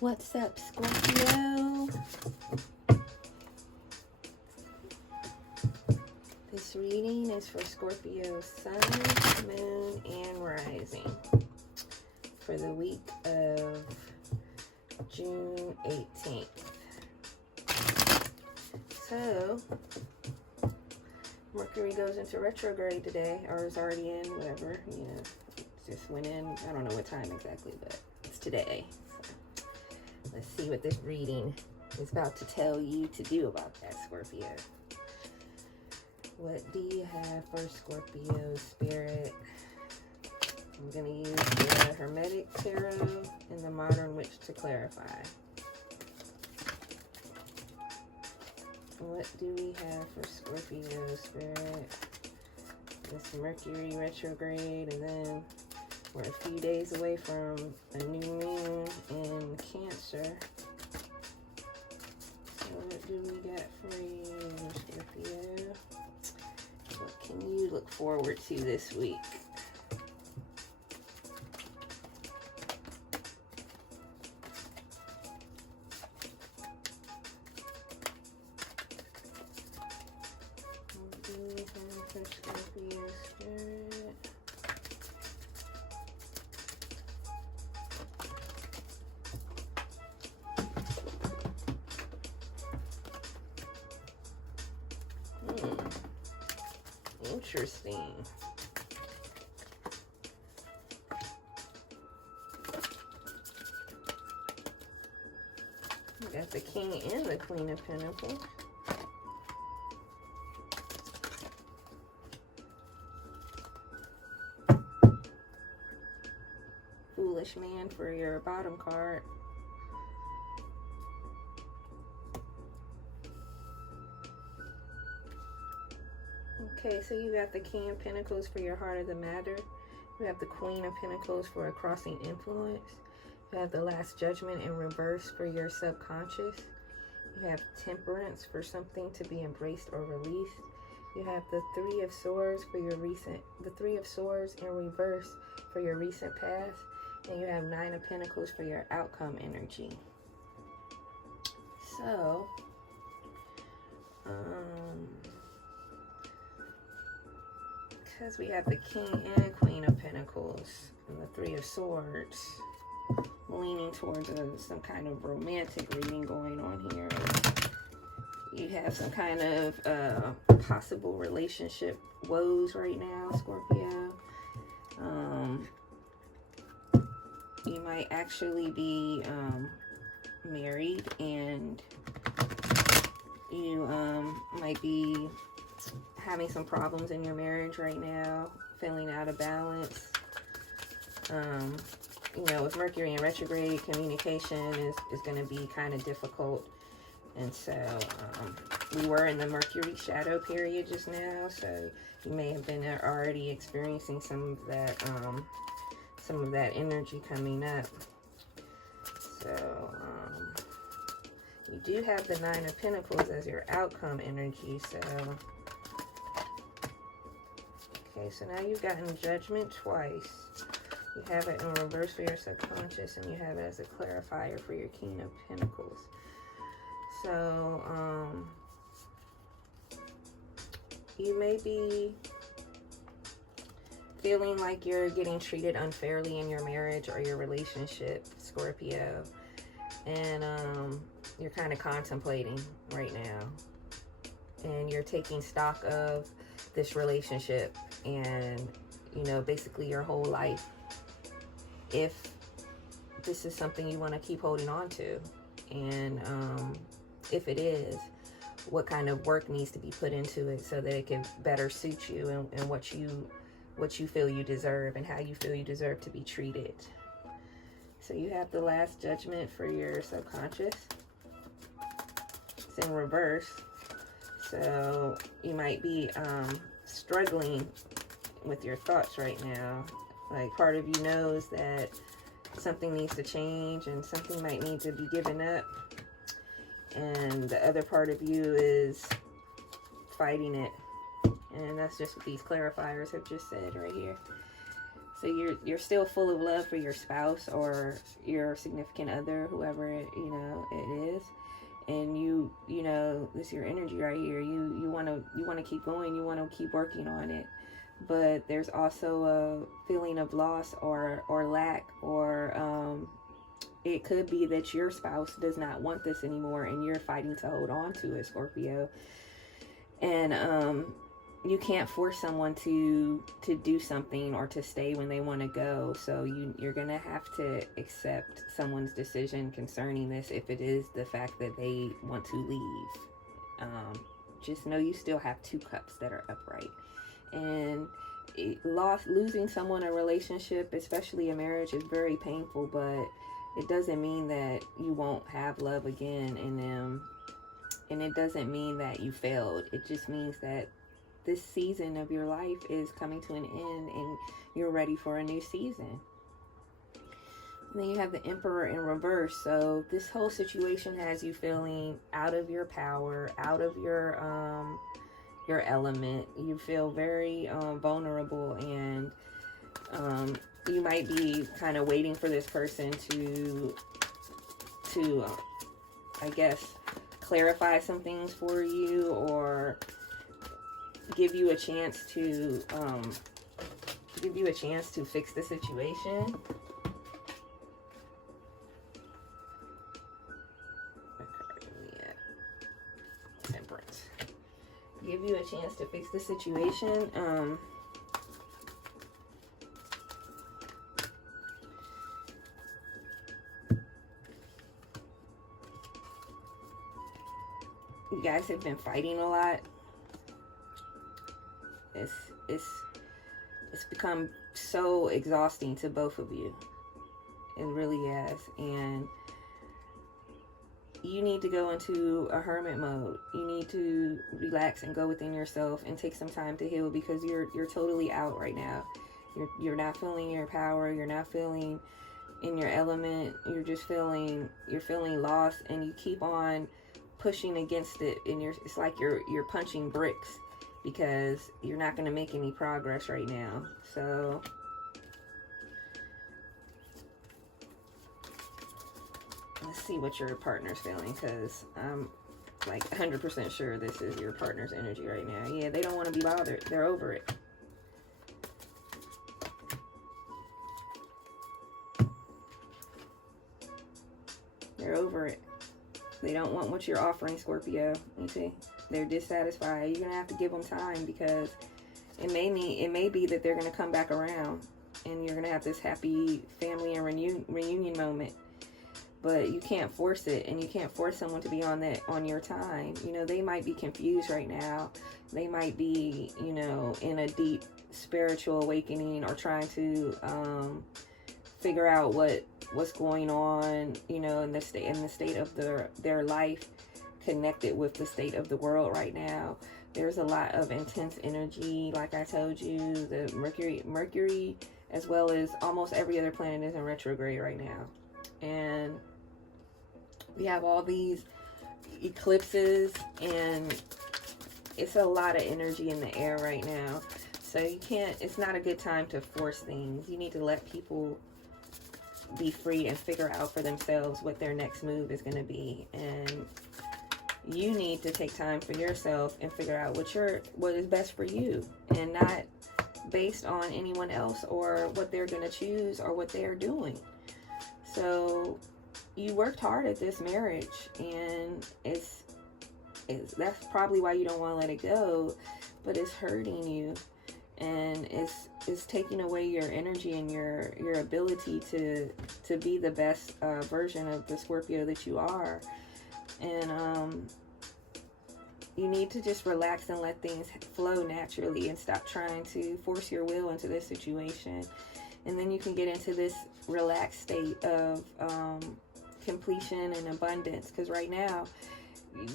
What's up, Scorpio? This reading is for Scorpio Sun, Moon, and Rising for the week of June 18th. So, Mercury goes into retrograde today, or is already in, whatever, you know, it just went in. I don't know what time exactly, but it's today. So, let's see what this reading is about to tell you to do about that, Scorpio. What do you have for Scorpio Spirit? I'm going to use the Hermetic Tarot and the Modern Witch to clarify. What do we have for Scorpio Spirit? This Mercury retrograde, and then we're a few days away from a new moon in Cancer. So what do we got for you, Scorpio? What can you look forward to this week? What do we have for Scorpio Spirit? Interesting. We got the King and the Queen of Pentacles. Foolish Man for your bottom card. Okay, so you got the King of Pentacles for your heart of the matter. You have the Queen of Pentacles for a crossing influence. You have the Last Judgment in reverse for your subconscious. You have Temperance for something to be embraced or released. You have the Three of Swords for your Three of Swords in reverse for your recent past. And you have Nine of Pentacles for your outcome energy. So, because we have the King and Queen of Pentacles and the Three of Swords, leaning towards some kind of romantic reading going on here. You have some kind of possible relationship woes right now, Scorpio. You might actually be married, and you might be having some problems in your marriage right now, feeling out of balance. You know, with Mercury in retrograde, communication is going to be kind of difficult. And so we were in the Mercury shadow period just now, so you may have been already experiencing some of that energy coming up. So you do have the Nine of Pentacles as your outcome energy. So okay, so now you've gotten Judgment twice. You have it in reverse for your subconscious, and you have it as a clarifier for your King of Pentacles. So, you may be feeling like you're getting treated unfairly in your marriage or your relationship, Scorpio. And you're kind of contemplating right now. And you're taking stock of this relationship and, you know, basically your whole life. If this is something you want to keep holding on to, and if it is, what kind of work needs to be put into it so that it can better suit you and what you feel you deserve and how you feel you deserve to be treated. So you have the Last Judgment for your subconscious. It's in reverse. So you might be struggling with your thoughts right now. Like, part of you knows that something needs to change and something might need to be given up. And the other part of you is fighting it. And that's just what these clarifiers have just said right here. So you're still full of love for your spouse or your significant other, whoever it is, and you know, this is your energy right here. You want to keep going. You want to keep working on it, but there's also a feeling of loss or lack, or it could be that your spouse does not want this anymore, and you're fighting to hold on to it, Scorpio. And you can't force someone to do something or to stay when they want to go. So you're gonna have to accept someone's decision concerning this if it is the fact that they want to leave. Just know you still have 2 cups that are upright, and losing someone in a relationship, especially a marriage, is very painful, but it doesn't mean that you won't have love again in them, and it doesn't mean that you failed. It just means that this season of your life is coming to an end and you're ready for a new season. And then you have the Emperor in reverse. So this whole situation has you feeling out of your power, out of your element. You feel very vulnerable, and you might be kind of waiting for this person to I guess clarify some things for you, or give you a chance to fix the situation. Temperance. Give you a chance to fix the situation. You guys have been fighting a lot. It's become so exhausting to both of you. It really has. And you need to go into a hermit mode. You need to relax and go within yourself and take some time to heal, because you're totally out right now. You're not feeling your power. You're not feeling in your element. You're feeling lost, and you keep on pushing against it, and it's like you're punching bricks, because you're not going to make any progress right now. So let's see what your partner's feeling, because I'm like 100% sure this is your partner's energy right now. Yeah, they don't want to be bothered. They're over it. They're over it. They don't want what you're offering, Scorpio. You see? They're dissatisfied. You're going to have to give them time, because it may be that they're going to come back around and you're going to have this happy family and reunion moment. But you can't force it, and you can't force someone to be on your time. You know, they might be confused right now. They might be, you know, in a deep spiritual awakening, or trying to figure out what's going on, you know, in the state of their life, connected with the state of the world right now. There's a lot of intense energy. Like I told you, the Mercury, as well as almost every other planet, is in retrograde right now. And we have all these eclipses, and it's a lot of energy in the air right now. So it's not a good time to force things. You need to let people be free and figure out for themselves what their next move is going to be. And you need to take time for yourself and figure out what is best for you, and not based on anyone else or what they're going to choose or what they're doing. So you worked hard at this marriage, and that's probably why you don't want to let it go, but it's hurting you, and it's taking away your energy and your ability to be the best version of the Scorpio that you are. And you need to just relax and let things flow naturally, and stop trying to force your will into this situation. And then you can get into this relaxed state of completion and abundance, because right now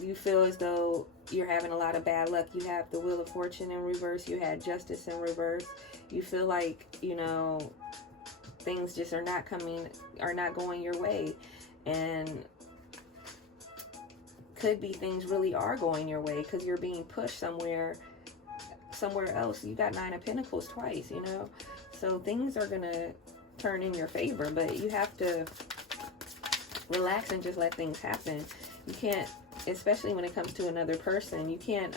you feel as though you're having a lot of bad luck. You have the Wheel of Fortune in reverse. You had Justice in reverse. You feel like, you know, things just are not going your way. And could be things really are going your way, because you're being pushed somewhere somewhere else. You got 9 of Pentacles twice, you know. So things are going to turn in your favor, but you have to relax and just let things happen. You can't, especially when it comes to another person, you can't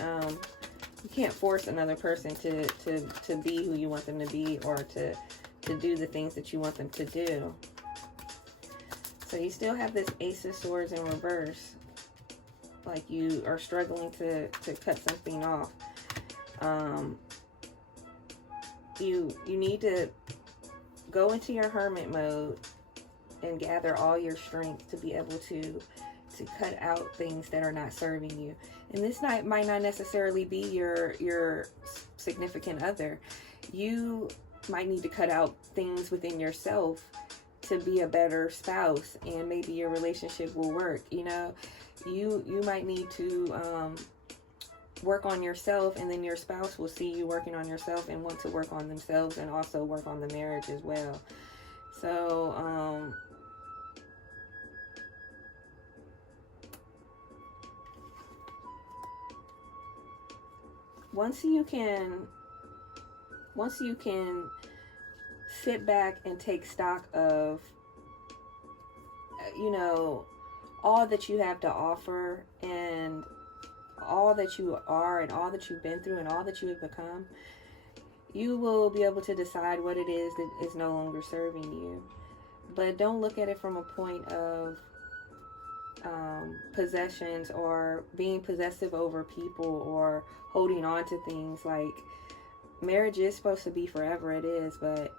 force another person to be who you want them to be, or to do the things that you want them to do. So you still have this Ace of Swords in reverse, like you are struggling to cut something off. You need to go into your hermit mode and gather all your strength to be able to cut out things that are not serving you. And this might not necessarily be your significant other. You might need to cut out things within yourself to be a better spouse, and maybe your relationship will work. You know, you might need to work on yourself, and then your spouse will see you working on yourself and want to work on themselves and also work on the marriage as well. So once you can sit back and take stock of, you know, all that you have to offer, and all that you are, and all that you've been through, and all that you have become, you will be able to decide what it is that is no longer serving you. But don't look at it from a point of possessions, or being possessive over people, or holding on to things. Like, marriage is supposed to be forever, it is, but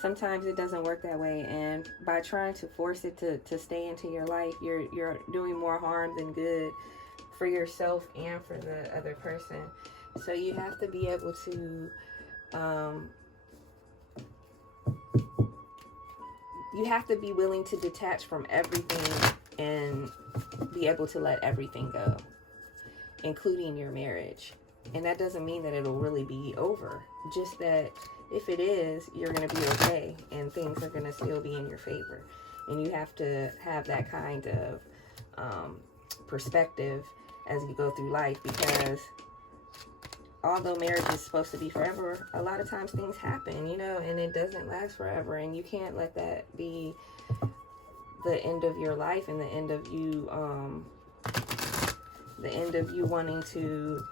sometimes it doesn't work that way, and by trying to force it to stay into your life, you're doing more harm than good for yourself and for the other person. So you have to be able to you have to be willing to detach from everything and be able to let everything go, including your marriage. And that doesn't mean that it'll really be over, just that if it is, you're going to be okay, and things are going to still be in your favor. And you have to have that kind of perspective as you go through life, because although marriage is supposed to be forever, a lot of times things happen, you know, and it doesn't last forever, and you can't let that be the end of your life, and the end of you wanting to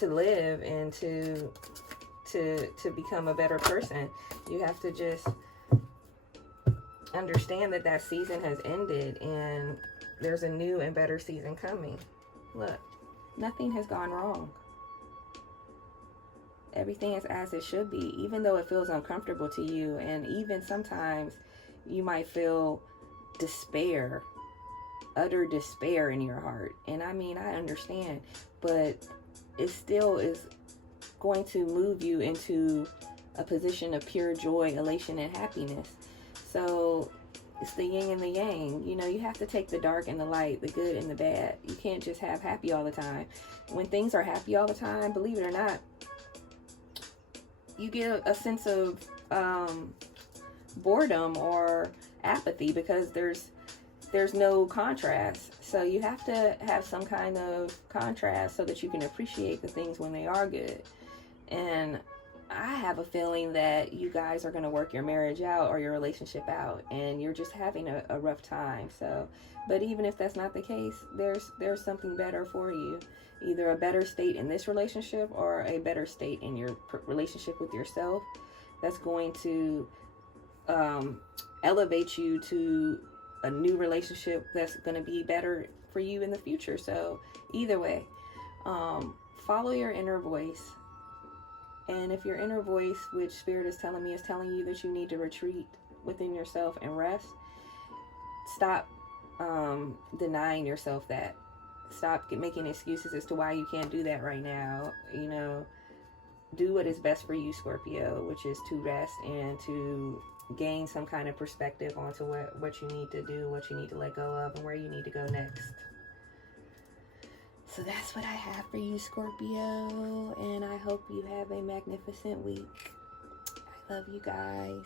live and to become a better person. You have to just understand that season has ended, and there's a new and better season coming. Look, nothing has gone wrong. Everything is as it should be, even though it feels uncomfortable to you, and even sometimes you might feel despair, utter despair in your heart. And I mean, I understand, but it still is going to move you into a position of pure joy, elation, and happiness. So it's the yin and the yang. You know, you have to take the dark and the light, the good and the bad. You can't just have happy all the time. When things are happy all the time, believe it or not, you get a sense of boredom or apathy, because there's no contrast. So you have to have some kind of contrast so that you can appreciate the things when they are good. And I have a feeling that you guys are going to work your marriage out, or your relationship out, and you're just having a rough time. So, but even if that's not the case, there's something better for you. Either a better state in this relationship, or a better state in your relationship with yourself, that's going to elevate you to a new relationship that's going to be better for you in the future. So either way, follow your inner voice. And if your inner voice, which Spirit is telling me, is telling you that you need to retreat within yourself and rest, stop denying yourself that. Stop making excuses as to why you can't do that right now. You know, do what is best for you, Scorpio, which is to rest and to gain some kind of perspective onto what you need to do, what you need to let go of, and where you need to go next. So that's what I have for you, Scorpio, and I hope you have a magnificent week. I love you guys.